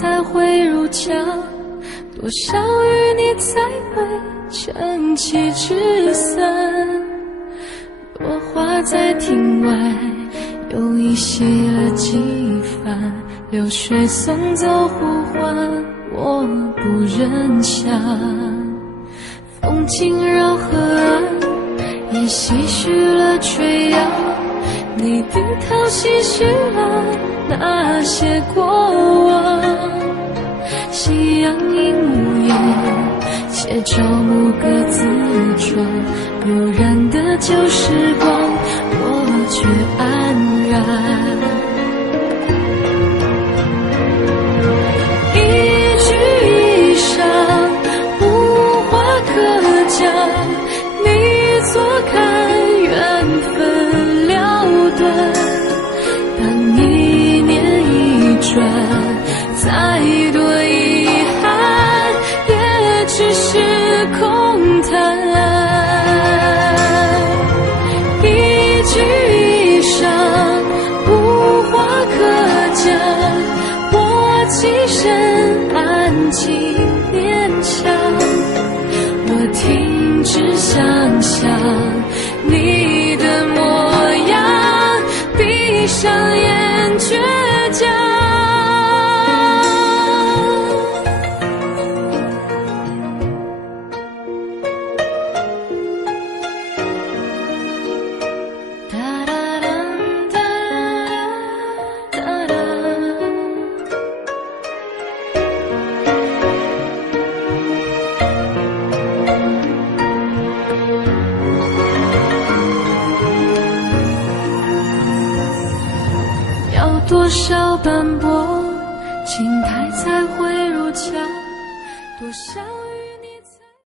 才会如胶，多少雨你才会撑起纸伞。落花在庭外又依稀了几番，流水送走呼唤，我不忍下。风轻绕河岸，也唏嘘了垂杨，你低头细叙了那些过往。夕阳映屋檐，且朝暮各自闯，悠然的旧时光，我却安然。一句一晌，无话可讲，你坐看缘分了断。当一念一转，再多遗憾，也只是空谈。一句一晌，无话可讲，我起身安静勉强。我停止想象你的模样，闭上眼倔强。多少斑驳，青苔才会如胶，多少